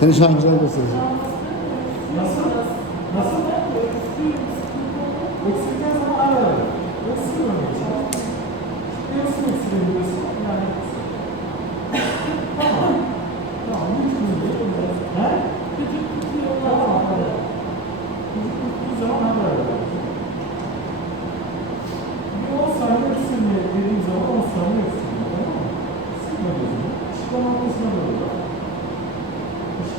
Seni şu an güzel göstereceğim. Nasıl? Nasıl? Eksikten sana ara ver. Eksik mi öyle? Nasıl eksik ediyorsun? Yani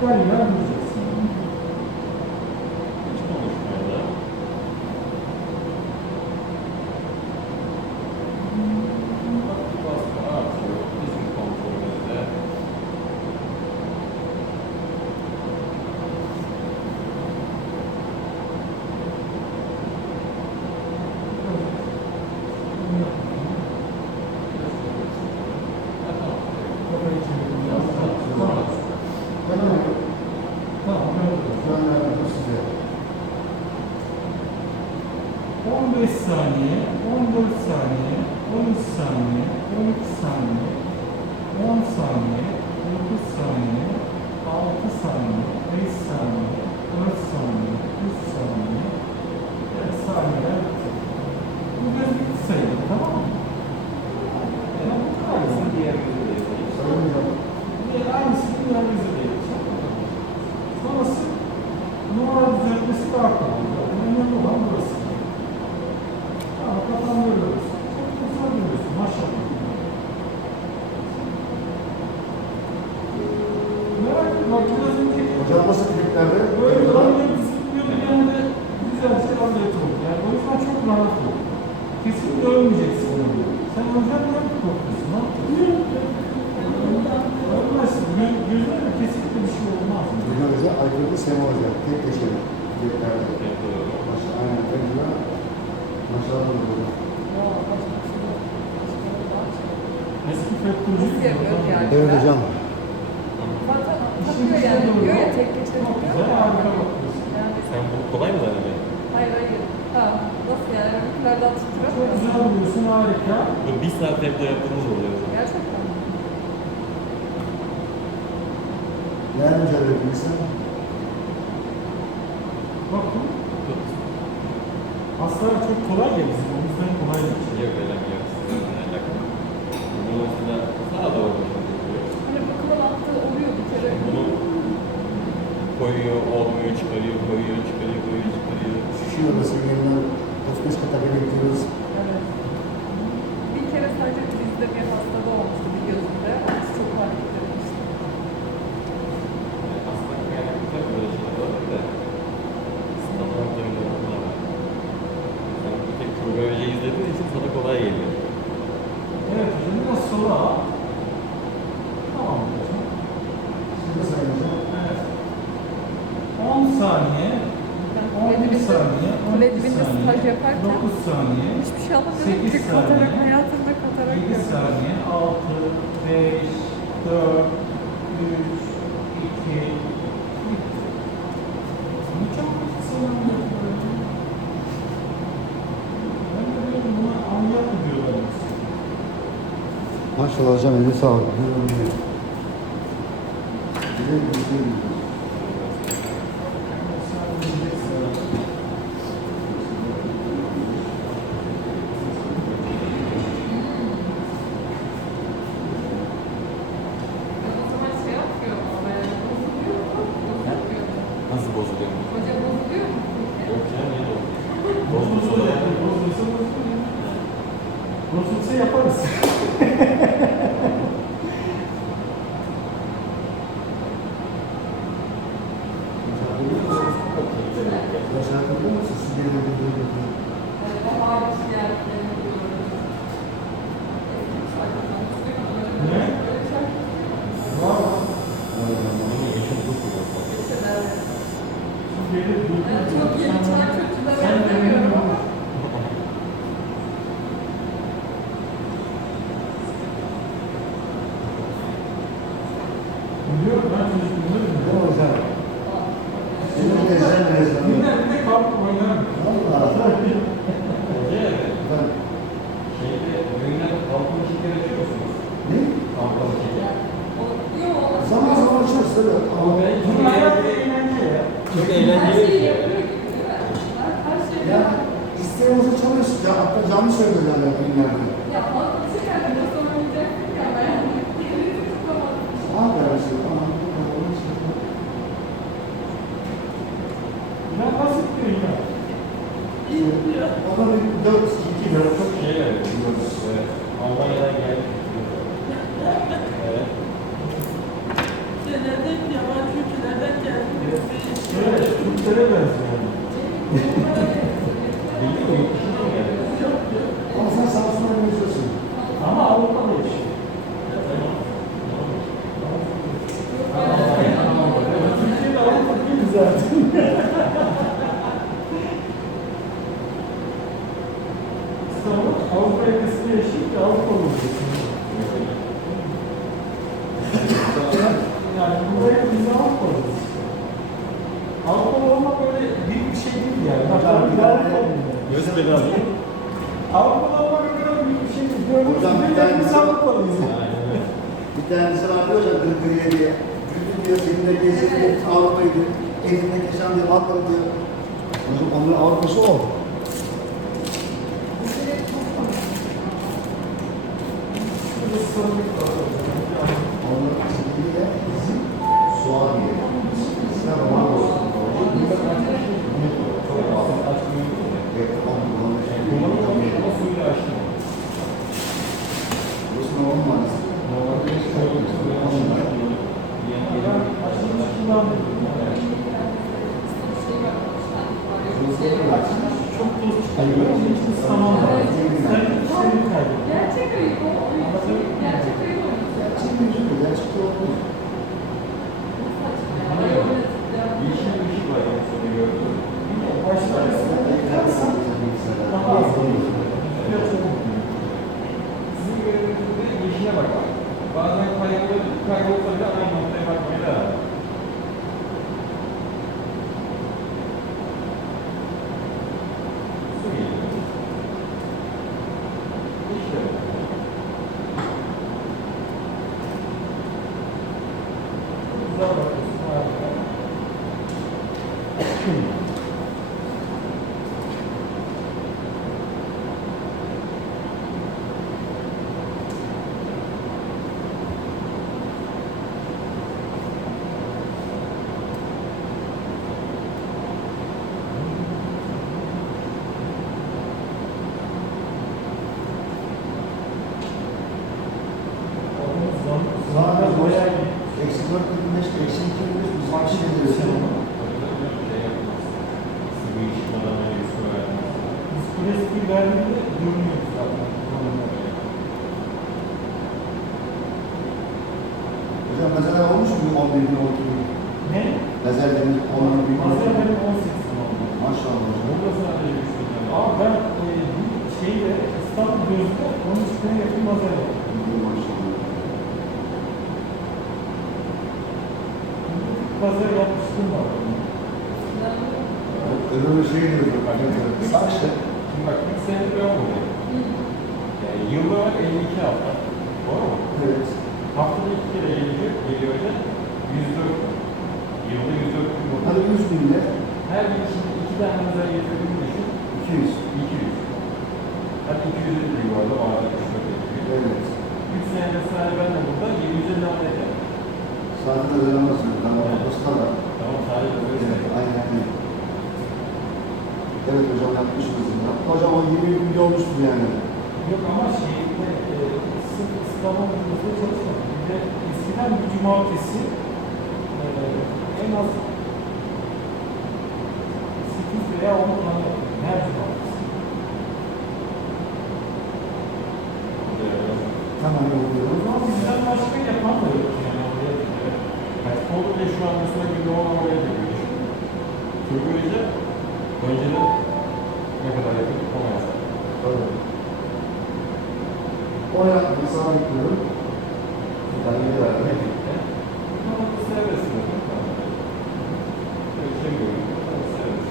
Güzel ya duracaksın. Hiç konuşmuyorlar. Bak baskı artıyor. Bizim kontrolümüzde. Ha, tamam. Kafayı çevirin. Tamam. Ben de Tamam. yaptım size. 15 saniye, 14 saniye, 13 saniye, 12 saniye, 10 saniye, 9 saniye, 6 saniye, 5 saniye, 4 saniye, 3 saniye, 4 saniyeler bitti. Bu göz bitti sayılır, tamam mı? Yani bu kadar Aynısını yani. diğer gözü de yapıyoruz. Sorun yok. Diğer aynısını diğer yüzü de yapacağım. Sonrası numara düzeltmesi daha kolay. Zaten önemli olan burası. Ama kafam böyle olsun. Çok güzel görüyorsun maşallah. Merak etme bak biraz önce Hocam nasıl kliplerde? böyle olan bir zıplıyordu yani de güzel bir şey anlayıp oldu. Yani o yüzden çok rahat ol. Kesinlikle ölmeyeceksin onu. Sen hocam ne korkuyorsun? Ne yapacaksın? Ölmezsin. Gö gözüne de kesinlikle bir şey olmaz. Hocam Hoca, Aykırı Sema Hoca. Tek geçelim. Kliplerde. Yapıyorum. Maşallah. Aynen. Ben güven. Maşallah. hocam. Eski yapıyor yani? Evet hocam. Zaten takıyor yani. Diyor ya tek geçe Çok takıyor. güzel harika bakıyorsun. Sen bu kolay mı zannediyorsun? hayır hayır. Ha, nasıl yani? Öbürlerden tutuyor. Çok güzel buluyorsun harika. Bu bir saat evde yaptığımız oluyor. Gerçekten. mi? Mücadele etmişsin. Bakın. Aslında çok kolay ya bizim. O yüzden kolay geçiyor. Yok öyle mi yok. Sizinle alakalı. Dolayısıyla sağa doğru gidiyor. Hani bakılan attığı oluyor bir kere. Bunu koyuyor, olmuyor, çıkarıyor, koyuyor, çıkarıyor, koyuyor, çıkarıyor. Şişiyor mesela yeniden 35 kata bekliyoruz. Evet. Bir kere sadece bizde bir hastada olmuştu bir gözünde. Orası çok hareket etmişti. Yani aslında kıyafetler böyle şeyler var da standart oyunlarında var. Sen bir tek programcı izlediğin için sana kolay geliyor. Evet hocam biraz sola al. Tamam hocam. Şimdi sayın hocam. Evet. 10 saniye. Ben 11 kule dibinde, saniye. kule 12 dibinde saniye. staj yaparken 9 saniye. hiçbir şey. Sekiz Bir katarak hayatımda katarak 7 gördüm. saniye, 6, 5, 4, 3, 2, bitti. Mükemmel selam yapıyorum. Ben de diyorum buna ameliyat mı diyorlar? Maşallah hocam eline sağlık. Güzel bir. 工作を続ける ya isteğimizi çalış. Ya hatta canlı söylüyorlar ya günlerde. Ya ya bir şey. Tamam. İçin. Ya nasıl bir ya? Ona bir dört, iki lira çok Şey. Evet. Almanya'dan geldik. Evet. Neden yabancı ülkelerden geldi? Şöyle Türklere benziyor. Bilmiyorum yurt dışına mı geldik? Ama sen Samsun'a benziyorsun. Ama Avrupa'da yaşıyor. Türkiye'de Avrupa değil zaten. İstanbul Avrupa yakasında yaşayıp da Avrupa olacaksın. Yani buraya biz Avrupa'dayız. Avrupa olmak öyle büyük bir şey değil yani. Hocam, Hatta bir yani. Göster abi. Avrupa'da olmak kadar büyük bir şey değil. Gördüğünüz Hocam, gibi. Aynen öyle. Bir tanesi var diyor ya Gırgırı'ya diye. Güldü diyor, senin de gezdiğin Avrupa'ydı. Elinde yaşam diyor. Hocam onların Avrupa'sı o. from uh, Zaten zamanı bayağı iyi. Eksi 4 25, eksi 2 25 biz bir diyoruz. Yapmaz. Sıvı içmeden önce su vermez. Biz kulesi verdiğinde görünüyoruz zaten. Hocam mesela olmuş mu 11 bin 12 bin? Ne? Lazerlerin 10 bin Hazır benim 18 bin oldu. Maşallah hocam. Burada sadece bir su var. Ama ben e, bir şeyle İstanbul gözünde 13 tane yakın Pazar yapmıştım var. Öbürü şey diyor, acaba saçlı. Şimdi bak ilk sene böyle oluyor. Yani yılda var 52 hafta. Doğru mu? Evet. Haftada iki kere geliyor, geliyor öyle. 104 gün. Yılda 104 gün. Hadi 100 binde Her bir içinde iki tane mesela getirdiğini düşün. 200. 200. Hadi 250 de yuvarda bazen 3 4 yapıyor. Evet. 3 sene vesaire ben de burada 750 hafta de dayanamazsın. Tamam, Evet. ustalar. Tamam sadece de böyle. Evet, aynen öyle. Evet hocam yapmışsınız. Hocam o 20 bin de olmuştur yani. Yok ama şeyde e, sırf İstanbul gözünde çalışmadım. Bir de eskiden bir cumartesi e, en az 8 veya 10 tane yapıyordum. Her cumartesi. Hemen O zaman bizden başka yapan da yok yani oraya. Yani sol bile şu an mesela bir yoğun havaya giriyor. Turboyunca önceden ne kadar yakın ona yazar. Tabii. O yapmayı sabitliyorum. Bir tane verdim. Ama bu serbest mi? Ölçemiyorum. Serbest.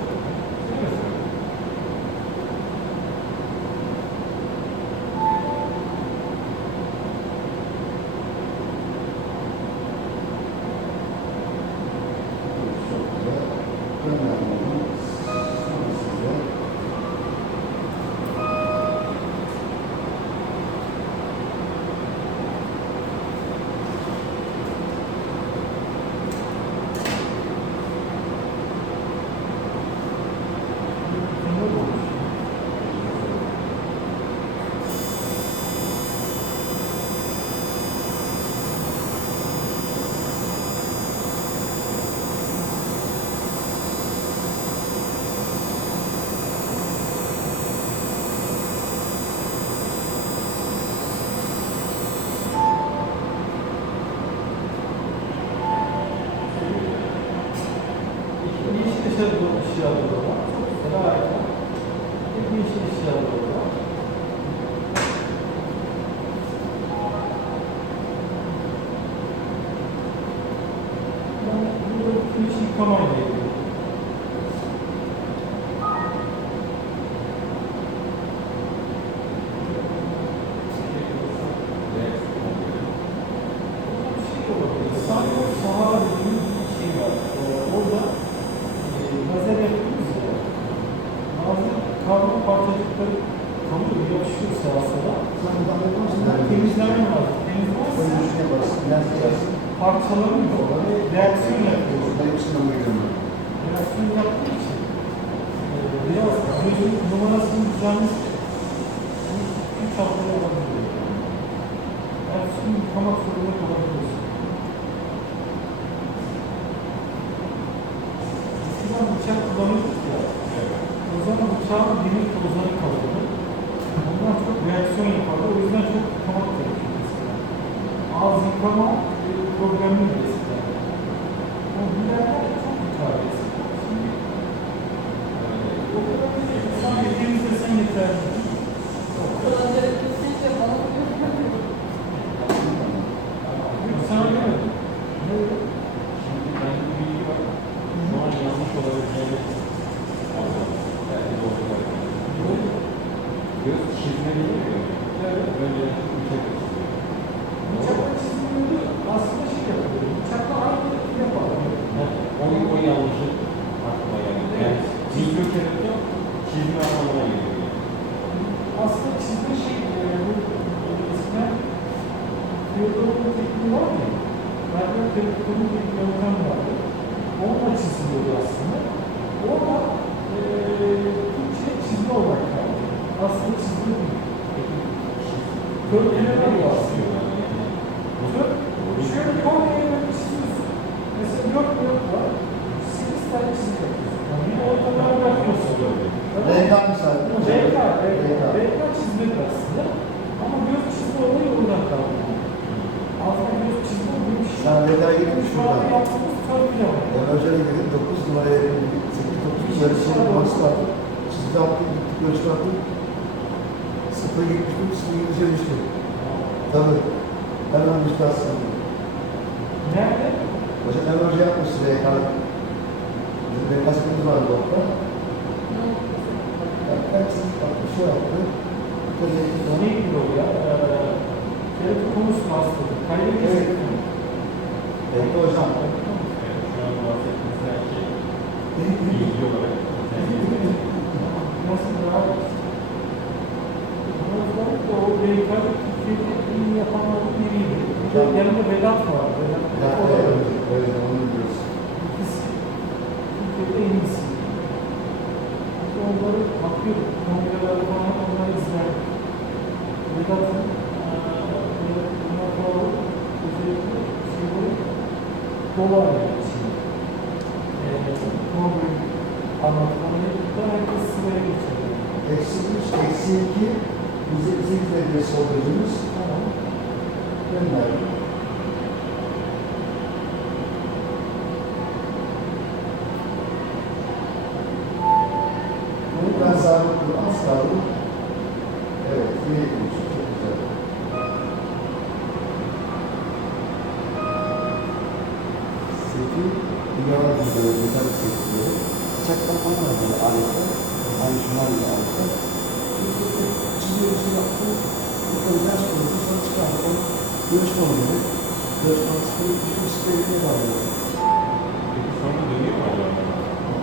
Serbest mi? Çok güzel. Gönderdim. Sonra size. Kimde olmuş? Yeşil ışığa doğru ışığa doğru var. Çok güzel, harika. Bir yeşil ışığa doğru var. Ben burada güneş yıkamayla ilgili. Bir şey olabilir. Sanki o Sahara dediğimiz bir şey var. Ee, Orada e, lazer yapıyoruz ya. Bazı karbon parçacıkları kalıyor, yapışıyor sağa sola. Sen buradan yapar mısın? Bunlar temizleme lazım. Temizlemezse Böyle düşüne baksın. Lens yaparsın. Parçalanıyor ve reaksiyon yapıyor. Burada hepsini uygulamıyor. Reaksiyon yaptığı için e, biraz gözün numarasını düzenli üç haftaya olabiliyor. Ertesi gün yıkamak zorunda kalabiliyorsun. Eskiden bıçak kullanıyorduk ya. O zaman bıçağın demir tozları kalıyordu. Ondan çok reaksiyon yapardı. O yüzden çok yıkamak gerekiyordu eskiden. Ağız yıkama e, problemli bir eskiden. O biberler çok yıkardı eskiden. Şimdi o kadar bir sadece temizlesen yeterli. Buraları kesinlikle bana Sen öyle Evet. Şimdi bende bir bilgi var. Şu an yanlış olabileceğini anladım. Belki doğru olabilir. Göz çizmeli mi? Evet. Önce üçe çiziyor. Bıçakla çizimleri aslında şey yapıyor. Bıçakla aynı yapalım. Onun o yanlışı aklıma geldi. Yani mikro kelepçe çizme anlamına geliyor. Aslında çizme şey, e, bu eskiden Theodor'un tekniği var ya, Radyo Theodor'un bir yöntem vardı. Onunla çiziliyordu aslında. Aslında. Kör, şöyle korneye böyle çiziyorsun. Mesela dört var. Sekiz tane çizim yapıyorsun. Yani yine ortalara bakıyorsun. RK misal değil mi? RK. RK çizmek aslında. Ama göz çizme olayı oradan kaldı. Aslında göz çizme olayı bir şey. Sen RK'ya gitmiş Şu anda buradan. yaptığımız törpüle var. Ben özel girdim. 9 numaraya 8 9 yarı şey numarası vardı. Çizgi attım, gittik ölçü attım. 0 gitmiştim, 0 gidince düştüm. Tabii. Hemen düştü aslında. Nerede? Hocam hemen önce yapmış RK. Bizim RK sıkıntımız vardı orada. Ben kaç çizgi attım, şu yaptı. Tabii. O neydi o ya? Ee, Telefonumuz hastalığı. Kalemi Evet. RK hocam. Evet, şu an bahsettiğiniz her şey bilgi olarak. Nasıl daha Özellikle o BK'da Türkiye'de en iyi yapanların biriydi. Bir de yanında Vedat var. Vedat, Ya, o da evet, evet, onu biliyoruz. ikisi Türkiye'de en iyisi. Biz de onları bakıyorduk. Kongreler falan onları izlerdik. Vedat'ın eee buna bağlı özellikle şeyleri dolar yani şimdi. Eee kongre anlatılanları da herkes sıraya geçiyor. Eksi 3, eksi 2, 158 metre sol gözümüz. Tamam. Gönderdim. Bunu ben sabit kıldım, az kaldım. Evet, yine yapıyorsun. Çok güzel. Gibi metal seti diyor. Bıçaktan falan var böyle aletler. Aynı şunlar gibi aletler. Çiziyor, şey yaptı. Bu konuda ders konusu çıkardı. O görüşme oluyor. Görüşme oluyor. Bir siteyle bağlıyor. Peki sonra dönüyor mu acaba?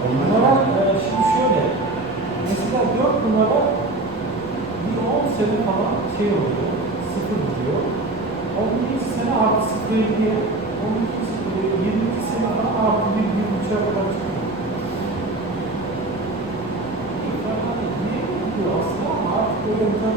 Bunlara e, şimdi şöyle, mesela 4 numara bir 10 sene falan şey oluyor, sıfır gidiyor. 11. sene artı sıfır gidiyor. 12. sene, 20. sene falan artı bir, bir buçuğa kadar çıkıyor. Hani niye aslında artık böyle güzel,